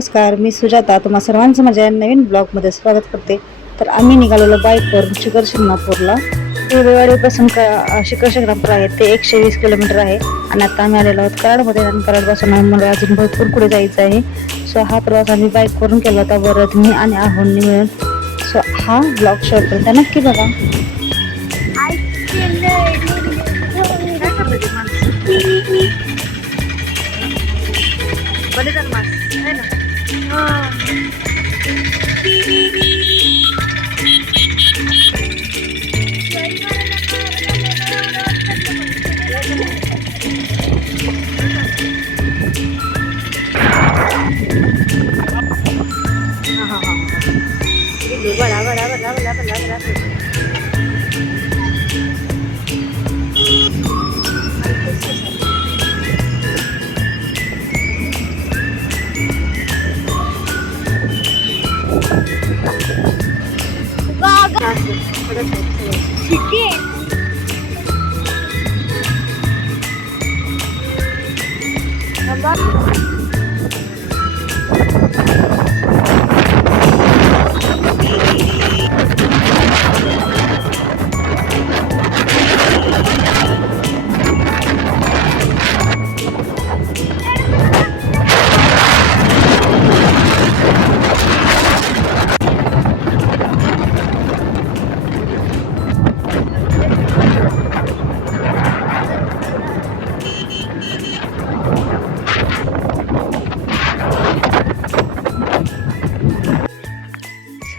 नमस्कार, मी सुजाता तुम्हा सर्वांचं माझ्या नवीन ब्लॉगमध्ये स्वागत करते. तर आम्ही निघालेलो बाईकवरून शिखर शिंगणापूरला. देवळवाडीपासून शिखर शिंगणापूर आहे ते 120 किलोमीटर आहे. आणि आता आम्ही आलेलो आहोत कराडमध्ये आणि कराडपासून आम्हाला अजून भरपूर पुढे जायचं आहे. सो हा प्रवास आम्ही बाईकवरून केला होता, वरद मी आणि आहोंनी मिळून. सो हा ब्लॉग शेअर करता नक्की बघा.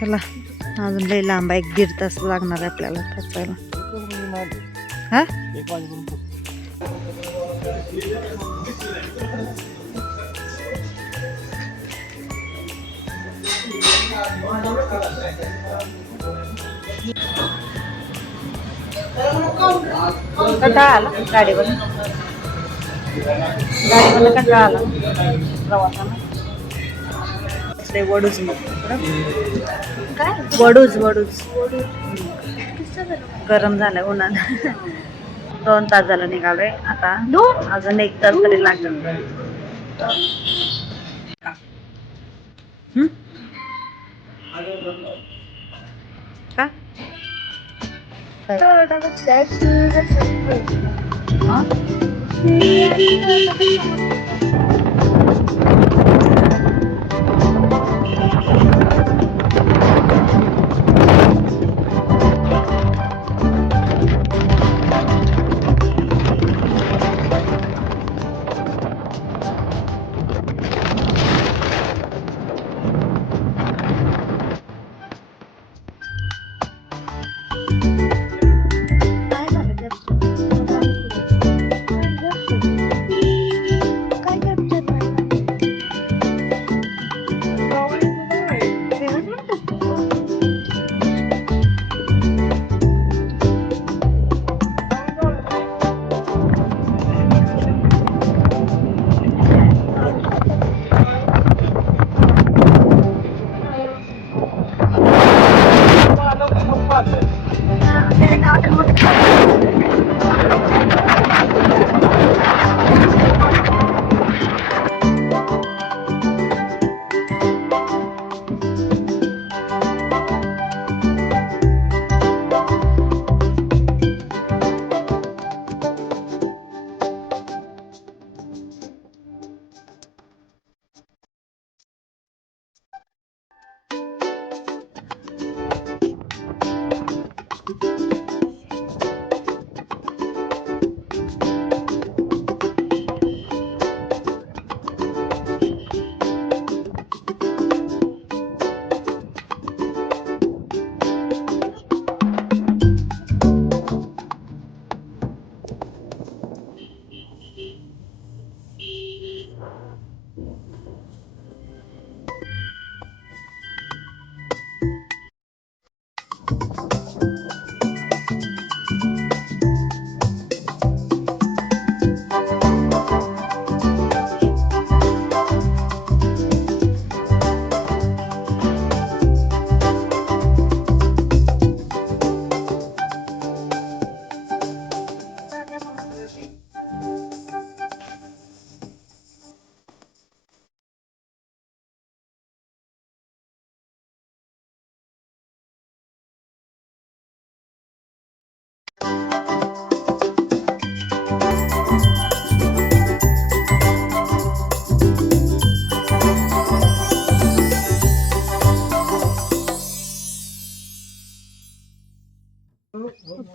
चला, अजून लई लांब 1-1.5 तास लागणार आहे आपल्याला पोचायला. हा कंटाळा आला गाडीवर कंटाळा आला प्रवासाला. वडूज काय वडूज गरम झालंय उन्हात. 2 तास झालं निघालोय. आता अजून 1 तास तरी लागेल.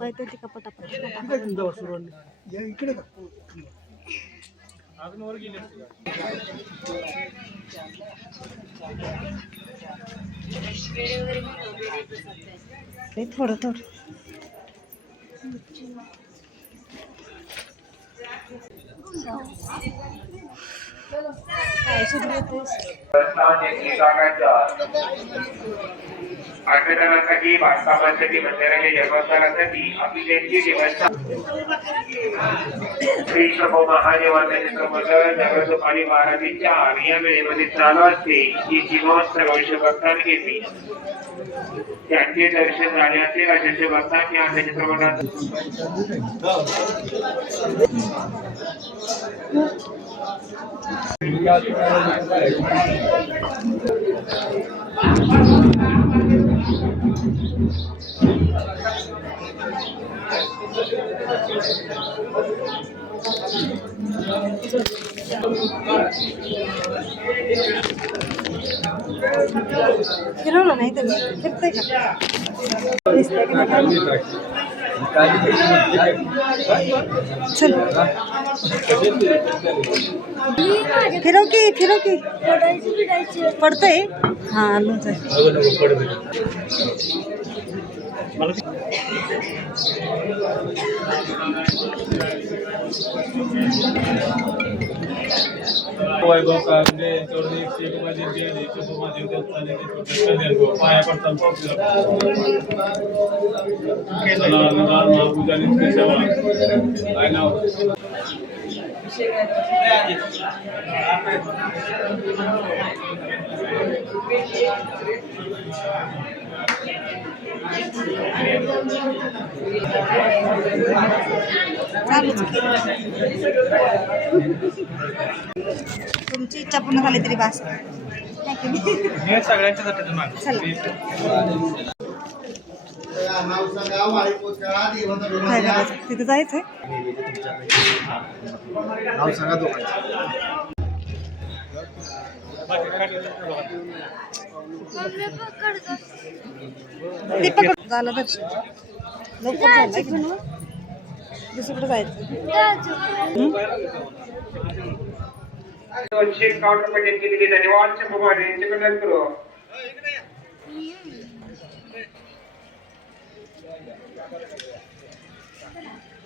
येते ती का पटापट इकडे का थोडं थोडं आठवड्यासाठी बांधकामासाठी बंधाऱ्याच्या जन्मस्थानासाठी अभिषेकची व्यवस्था श्री शंभू महादेवाचे चित्रपट नगर दुपारी 12 ते 4 या वेळेमध्ये चालू असते. ही जीवन प्रवेश भक्तांनी घेतली. त्यांचे दर्शन झाल्याचे अशेष भक्तांनी आपल्या चित्रपटात फिरवलं नाही त्यांनी फिरतंय का दिसतंय का नाही? चल फिरव की पडतंय हा आलोच आहे वैभव कांदे पाया पडतात महापूजाने सेवा काय नाव तुमची इच्छा पूर्ण झाली तरी बास सगळ्यांच्यासाठी काय करायचं तिथे जायचंय नाव सांगा ते पकड झालं दर्शन लवकर झालं की नाही? दुसरीकडे जायचं काउंटर मेंटेन केली धन्यवाद शंभू महादेवांचे करू.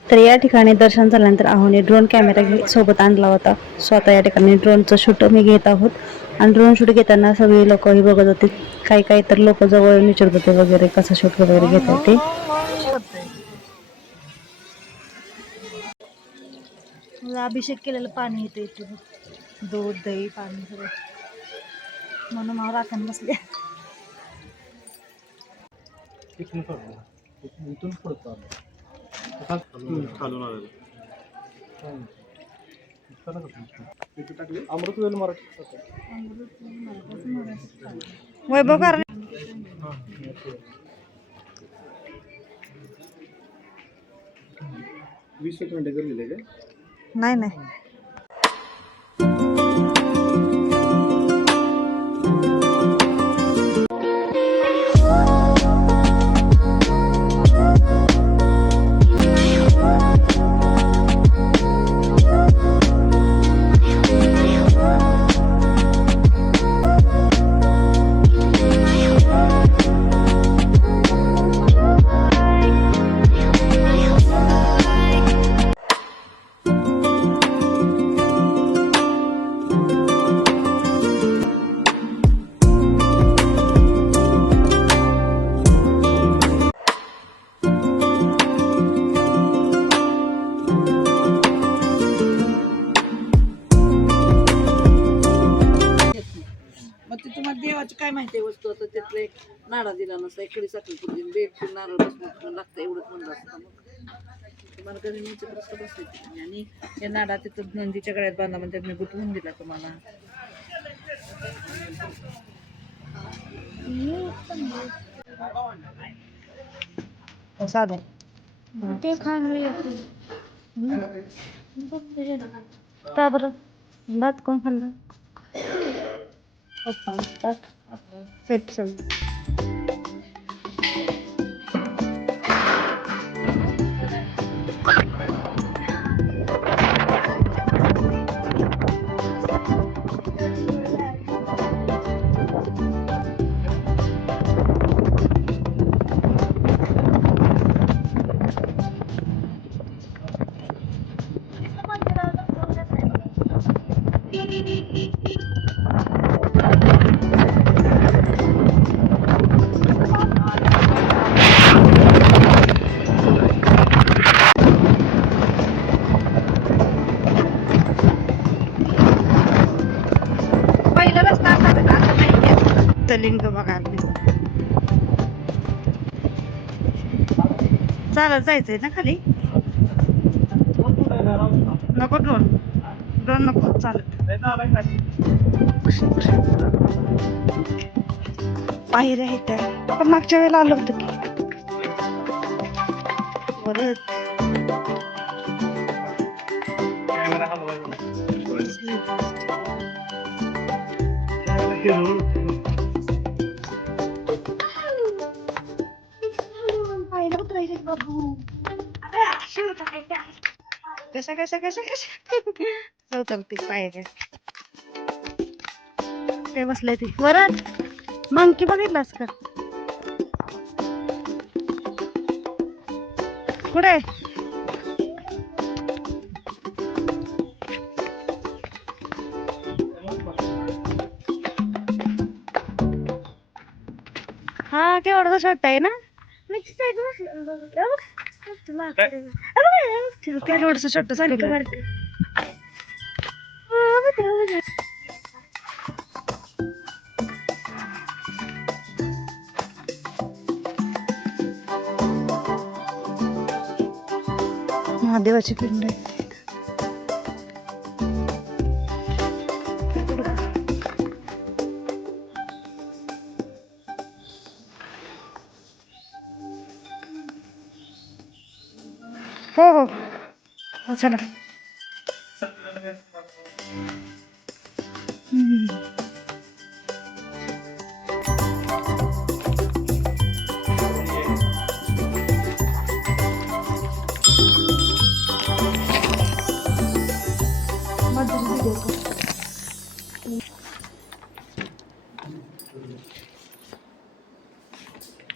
तर या ठिकाणी दर्शन झाल्यानंतर आहोने ड्रोन कॅमेरा सोबत आणला होता. स्वतः या ठिकाणी ड्रोनचं शूट मी घेत आहोत आणि ड्रोन शूट घेताना सगळी लोकही बघत होते. काही तर लोक जवळ विचारत होते वगैरे कसं शूट वगैरे घेत होते. अभिषेक केलेलं पाणी येते इथे दूध दही पाणी सगळं म्हणून मला राखण बसले. अमृतवेल मराठी वैभव कारण 20 मिनिटं गेलेले का नाही देवाची काय माहिती आहे वस्तू आता त्यातले नाडा दिला नसता इकडे साखर पुढे बेट नारळ बसणं लागतं एवढंच म्हणलं असतं मग तुम्हाला गणितीचे प्रश्न बसले आणि हे नाडा तिथं नंदीच्या गळ्यात बांधा म्हणजे मी गुंतवून दिला तुम्हाला साधं ते खाल्ले का बरं भात कोण खाल्लं पेट सगळं सप्तलिंग बघा. चालत जायचंय ना खाली. नको ड्रोन नको चालत. पायऱ्या आहेत आपण मागच्या वेळेला आलो होतो की परत. कशा कशा कशा कशा उतरते पायऱ्या. काय बसलंय ते वरात मंकी बघितलास का कुठे. हा केवढा शॉट आहे ना. केवढस शॉट चालू महादेवाची पिंड आहे. हो हो हो चला.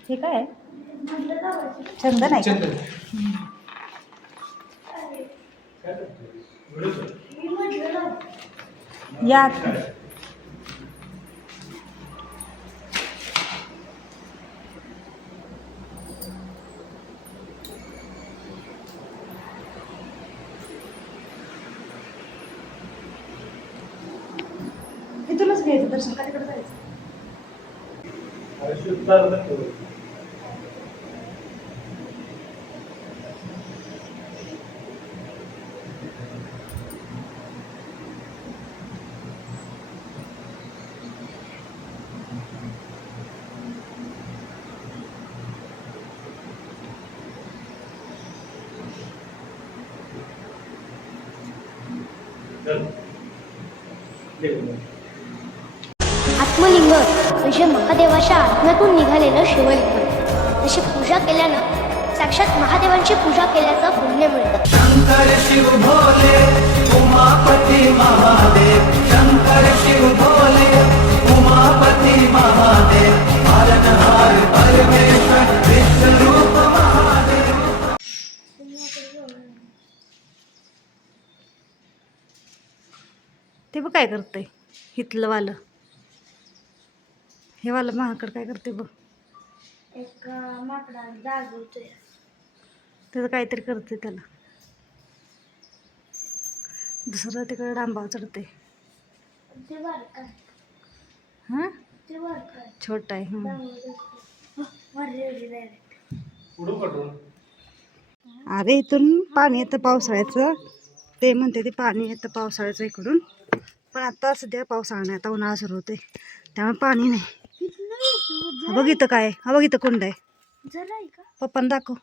हे काय आहे? चंदन आहे का? या इथूनच घ्यायचं दर्शन का तिकडे जायचं. आत्मलिंग म्हणजे महादेवाच्या आत्म्यातून निघालेलं शिवलिंग. तशी पूजा केल्यानं साक्षात महादेवांची पूजा केल्याचं पुण्य मिळतं. शंकर शिव भोले उमापती महादेव. शंकर शिव भोले उमापती महादेव. पालनहार परमेश्वर विश्वरूप महादेव. ते बघ काय करतंय हितलं वालं. हे वालं महाकड काय करते बघ. एक माकडा जागवतोय. त्याचं काहीतरी करते त्याला. दुसरं तिकडे डांबाव चढते. ते बारक आहे. हा ते बारक आहे. छोटा आहे. अरे इथून पाणी येतं पावसाळ्याचं. ते म्हणते ते पाणी येतं पावसाळ्याचं इकडून. पण आता सध्या पावसाळा नाही, आता उन्हाळा सुरू होते त्यामुळे पाणी नाही. हा बघ इथं काय. हा बघ इथं कुंड आहे. पप्पांना दाखव.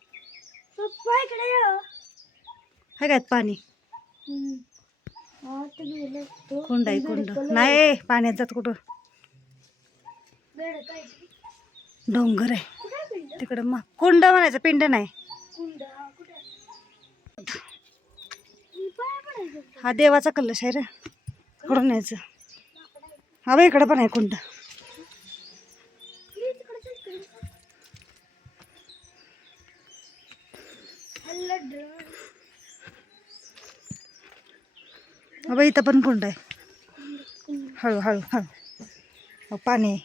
हाय काय पाणी. कुंड आहे कुंड. नाही पाण्यात जात कुठं. डोंगर आहे तिकडं. मग कुंड म्हणायचं पिंड नाही. हा देवाचा कलश आहे रे. इकडून न्यायचं. हा बघ इकडं पण आहे कुंड. हा बघ इथं पण कुंड आहे. हळू हळू हळू पाणी आहे.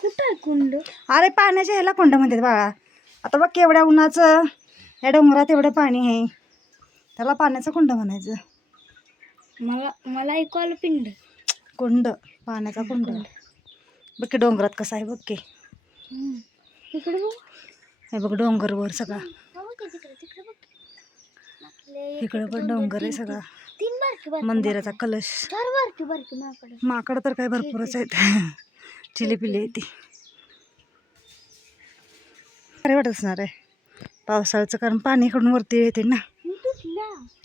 कुठं आहे कुंड? अरे पाण्याच्या ह्याला कुंड म्हणतात बाळा. आता बघ केवढ्या उन्हाचं या डोंगरात एवढं पाणी आहे त्याला पाण्याचं कुंड म्हणायचं. मला ऐकू आलं पिंड. कुंड पाण्याचा कुंड. बघ की डोंगरात कसं आहे बघ की. इकडे बघ. हे बघ डोंगर वर सगळा. तिकडे बघ. इकडे पण डोंगर आहे सगळा. 3 बारकी मंदिराचा कलश. 4 बारकी माकडे. माकड तर काय भरपूरच आहेत. चिलीपिली आहे ती. अरे वाटत असणार आहे पावसाळ्याचं, कारण पाणी इकडून वरती येते ना.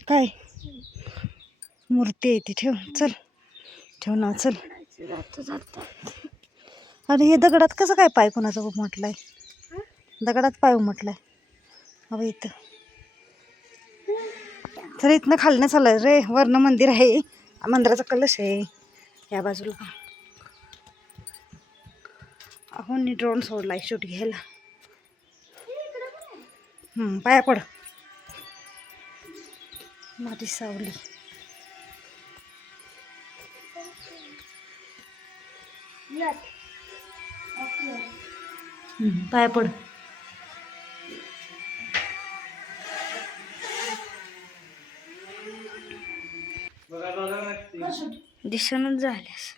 काय मूर्ती आहे ती. ठेव चल, ठेव ना चल. आणि हे दगडात कसं काय पाय कोणाचा म्हटलाय? दगडात पाय उमटलाय हवं इथं. तर इथनं खालनं चाललंय रे. वरनं मंदिर आहे, मंदिराचा कलश आहे या बाजूला. अहो नी ड्रोन सोडलाय शूट घ्यायला. पाया पड. माझी सावली. पाया पड. दिसणच झाल्यास.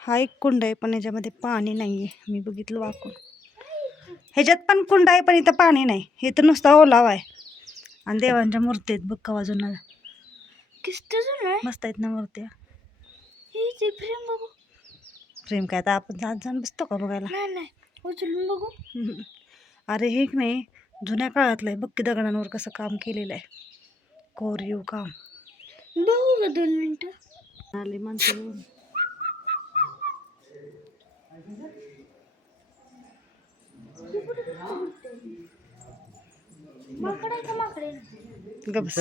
हा एक कुंड आहे पण याच्यामध्ये पाणी नाहीये. मी बघितलं वाकून. ह्याच्यात पण कुंड आहे पण इथं पाणी नाही. हे तर नुसता ओलावा आहे. आणि देवांच्या मूर्ती आहेत बघ कवा जुना. मस्त आहेत ना मूर्त्या. फ्रेम बघू. प्रेम काय आता आपण जात जाऊन बसतो का बघायला? नाही उचलून बघू. अरे हे नाही जुन्या काळातलं आहे बघ की. दगडांवर कसं काम केलेलं आहे. कोरीव काम. बघू का 2 मिनिटं. आले माणसं. माकडे गप्स.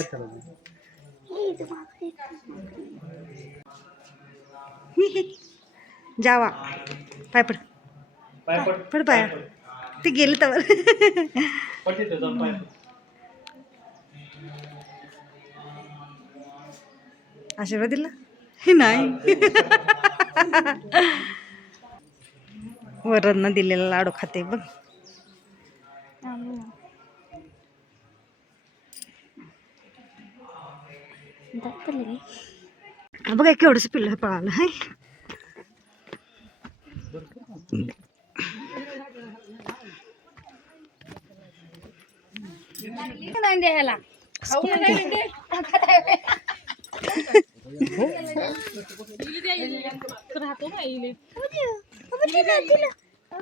जावा पाय पड. पड पाया. ते गेले तर आशीर्वाद दिला हे नाही. वरनं दिलेला लाडू खाते बघ. बघा केवढंच पिल्लं पळालं हाय. द्यायला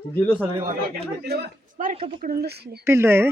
दिलो सगळे बारका पकडून बसले. पिल्लू आहे.